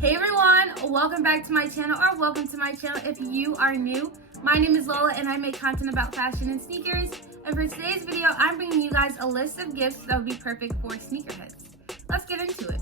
Hey everyone, welcome back to my channel, or welcome to my channel if you are new. My name is Lola and I make content about fashion and sneakers. And for today's video, I'm bringing you guys a list of gifts that would be perfect for sneakerheads. Let's get into it.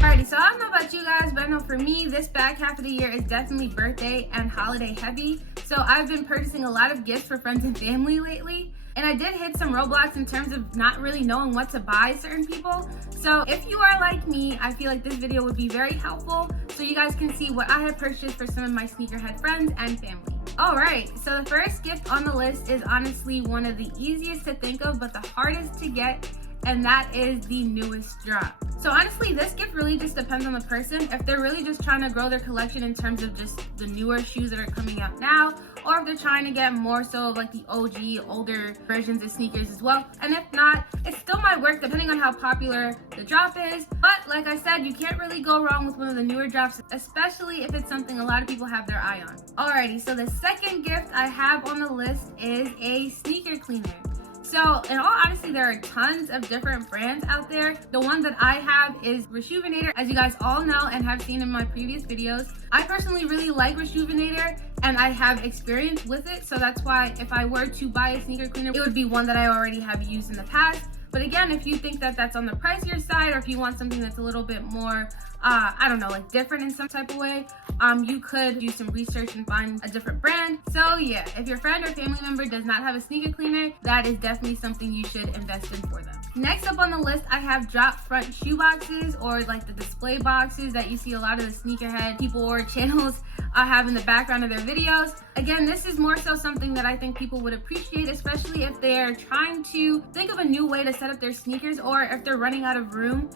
Alrighty, so I don't know about you guys, but I know for me, this back half of the year is definitely birthday and holiday heavy. So I've been purchasing a lot of gifts for friends and family lately. And I did hit some roadblocks in terms of not really knowing what to buy certain people. So if you are like me, I feel like this video would be very helpful so you guys can see what I have purchased for some of my sneakerhead friends and family. Alright, so the first gift on the list is honestly one of the easiest to think of but the hardest to get, and that is the newest drop. So honestly, this gift really just depends on the person. If they're really just trying to grow their collection in terms of just the newer shoes that are coming out now, or if they're trying to get more so of like the OG, older versions of sneakers as well. And if not, it still might work depending on how popular the drop is. But like I said, you can't really go wrong with one of the newer drops, especially if it's something a lot of people have their eye on. Alrighty, so the second gift I have on the list is a sneaker cleaner. So in all honesty, there are tons of different brands out there. The one that I have is Reshoevn8r, as you guys all know and have seen in my previous videos. I personally really like Reshoevn8r and I have experience with it. So that's why if I were to buy a sneaker cleaner, it would be one that I already have used in the past. But again, if you think that that's on the pricier side, or if you want something that's a little bit more, I don't know, like different in some type of way, you could do some research and find a different brand. So yeah, if your friend or family member does not have a sneaker cleaner, that is definitely something you should invest in for them. Next up on the list, I have drop front shoe boxes, or like the display boxes that you see a lot of the sneakerhead people or channels have in the background of their videos. Again, this is more so something that I think people would appreciate, especially if they're trying to think of a new way to set up their sneakers, or if they're running out of room.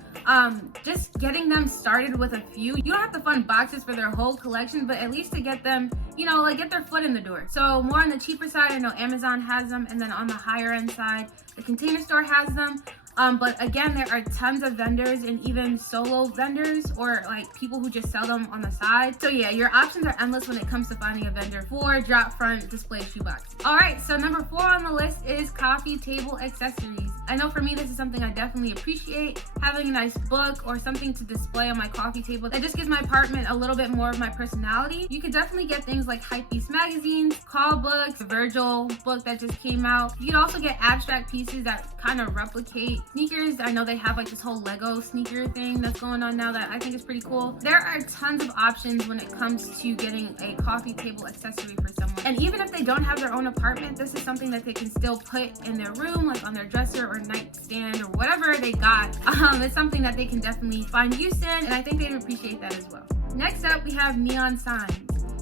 Just getting them started with a few. You don't have to fund boxes for their whole collection, but at least to get them, you know, like get their foot in the door. So more on the cheaper side, I know Amazon has them, and then on the higher end side, the Container Store has them. But again, there are tons of vendors and even solo vendors, or like people who just sell them on the side. So yeah, your options are endless when it comes to finding a vendor for drop front display shoebox. All right, so number 4 on the list is coffee table accessories. I know for me, this is something I definitely appreciate. Having a nice book or something to display on my coffee table that just gives my apartment a little bit more of my personality. You could definitely get things like Hypebeast magazines, call books, the Virgil book that just came out. You could also get abstract pieces that kind of replicate sneakers. I know they have like this whole Lego sneaker thing that's going on now that I think is pretty cool. There are tons of options when it comes to getting a coffee table accessory for someone. And even if they don't have their own apartment, this is something that they can still put in their room, like on their dresser or nightstand or whatever they got. It's something that they can definitely find use in, and I think they'd appreciate that as well. Next up, we have neon signs.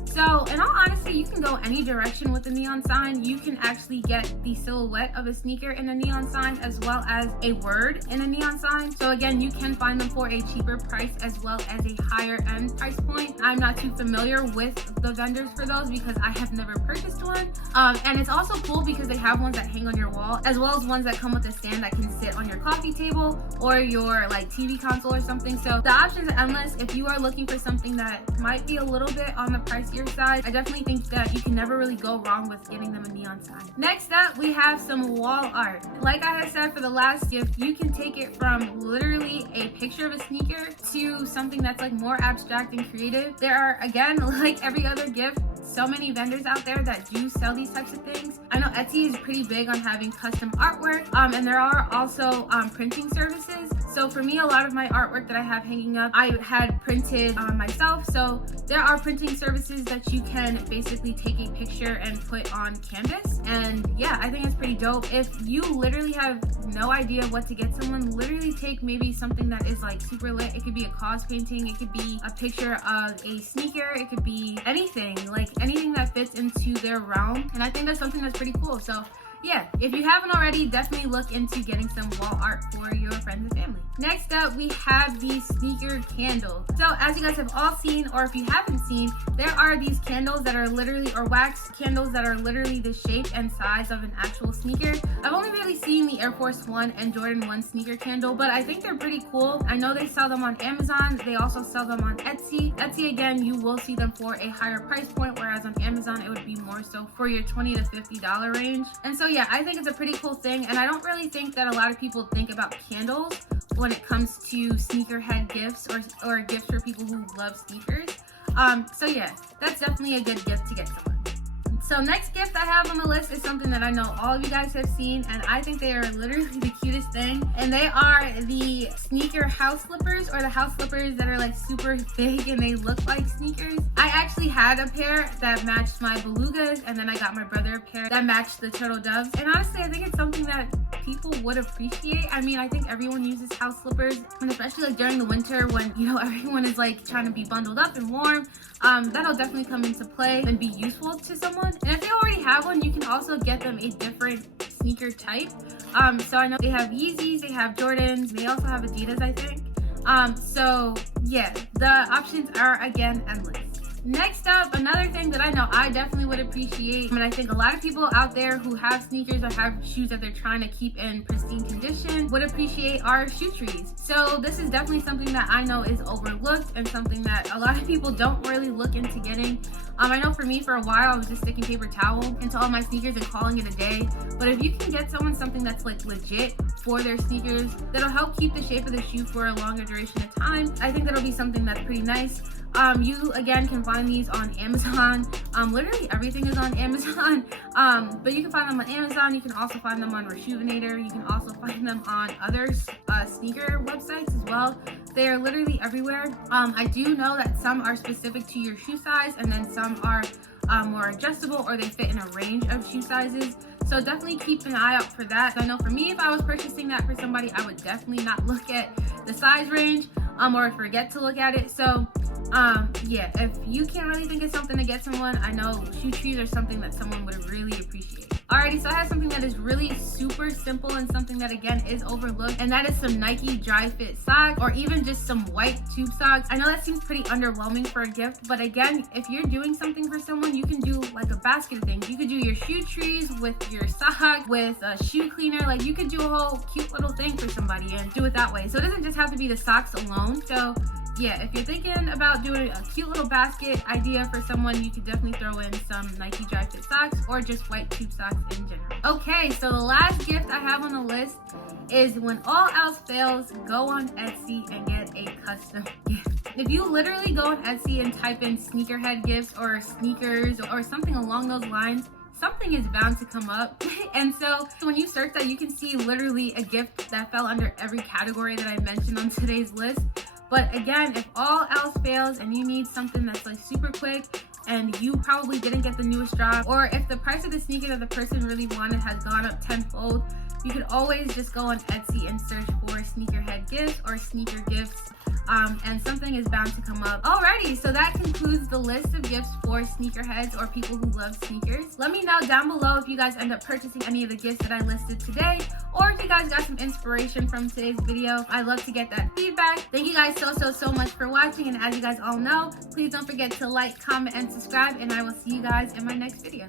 So in all honesty, you can go any direction with a neon sign. You can actually get the silhouette of a sneaker in a neon sign, as well as a word in a neon sign. So again, you can find them for a cheaper price as well as a higher end price point. I'm not too familiar with the vendors for those because I have never purchased one. And it's also cool because they have ones that hang on your wall, as well as ones that come with a stand that can sit on your coffee table or your like TV console or something. So the options are endless. If you are looking for something that might be a little bit on the pricier side, I definitely think that you can never really go wrong with getting them a neon sign. Next up, we have some wall art. Like I had said for the last gift, you can take it from literally a picture of a sneaker to something that's like more abstract and creative. There are, again, like every other gift, so many vendors out there that do sell these types of things. I know Etsy is pretty big on having custom artwork, and there are also printing services. So for me, a lot of my artwork that I have hanging up, I had printed myself. So there are printing services that you can basically take a picture and put on canvas. And yeah, I think it's pretty dope. If you literally have no idea what to get someone, literally take maybe something that is like super lit. It could be a cause painting, it could be a picture of a sneaker, it could be anything, like anything that fits into their realm. And I think that's something that's pretty cool. So yeah, if you haven't already, definitely look into getting some wall art for your friends and family. Next up, we have these sneaker candles. So as you guys have all seen, or if you haven't seen, there are these candles that are literally, or wax candles that are literally the shape and size of an actual sneaker. I've only really seen the Air Force 1 and Jordan 1 sneaker candle, but I think they're pretty cool. I know they sell them on Amazon. They also sell them on Etsy. Etsy, again, you will see them for a higher price point, whereas on Amazon, it would be more so for your $20 to $50 range. And so yeah, I think it's a pretty cool thing, and I don't really think that a lot of people think about candles when it comes to sneakerhead gifts or gifts for people who love sneakers. So yeah, that's definitely a good gift to get someone. So next gift I have on the list is something that I know all of you guys have seen, and I think they are literally the cutest thing. And they are the sneaker house slippers, or the house slippers that are like super big and they look like sneakers. I actually had a pair that matched my belugas, and then I got my brother a pair that matched the turtle doves. And honestly, I think it's something that people would appreciate. I mean, I think everyone uses house slippers, and especially like during the winter when, you know, everyone is like trying to be bundled up and warm. That'll definitely come into play and be useful to someone. And if they already have one, you can also get them a different sneaker type. So I know they have Yeezys, they have Jordans, they also have Adidas, I think. So yeah, the options are again endless. Next up, another thing that I know I definitely would appreciate, and I think a lot of people out there who have sneakers or have shoes that they're trying to keep in pristine condition would appreciate are shoe trees. So this is definitely something that I know is overlooked and something that a lot of people don't really look into getting. I know for me, for a while, I was just sticking paper towel into all my sneakers and calling it a day. But if you can get someone something that's like legit for their sneakers, that'll help keep the shape of the shoe for a longer duration of time, I think that'll be something that's pretty nice. You again can find these on Amazon. Literally everything is on Amazon. But you can find them on Amazon. You can also find them on Reshoevnator. You can also find them on other sneaker websites as well. They are literally everywhere. I do know that some are specific to your shoe size, and then some are more adjustable, or they fit in a range of shoe sizes. So definitely keep an eye out for that. I know for me, if I was purchasing that for somebody, I would definitely not look at the size range or forget to look at it. So yeah, if you can't really think of something to get someone, I know shoe trees are something that someone would really appreciate. Alrighty, so I have something that is really super simple and something that again is overlooked, and that is some Nike Dri-Fit socks, or even just some white tube socks. I know that seems pretty underwhelming for a gift, but again, if you're doing something for someone, you can do like a basket of things. You could do your shoe trees with your sock, with a shoe cleaner. Like you could do a whole cute little thing for somebody and do it that way. So it doesn't just have to be the socks alone. So yeah, if you're thinking about doing a cute little basket idea for someone, you could definitely throw in some Nike Dri-Fit socks or just white tube socks in general. Okay, so the last gift I have on the list is, when all else fails, go on Etsy and get a custom gift. If you literally go on Etsy and type in sneakerhead gifts or sneakers or something along those lines, something is bound to come up. And so when you search that, you can see literally a gift that fell under every category that I mentioned on today's list. But again, if all else fails and you need something that's like super quick and you probably didn't get the newest drop, or if the price of the sneaker that the person really wanted has gone up tenfold, you could always just go on Etsy and search for sneakerhead gifts or sneaker gifts, and something is bound to come up. Alrighty, so that concludes the list of gifts for sneakerheads or people who love sneakers. Let me know down below if you guys end up purchasing any of the gifts that I listed today, or if you guys got some inspiration from today's video. I'd love to get that feedback. Thank you guys so much for watching, and as you guys all know, please don't forget to like, comment, and subscribe, and I will see you guys in my next video.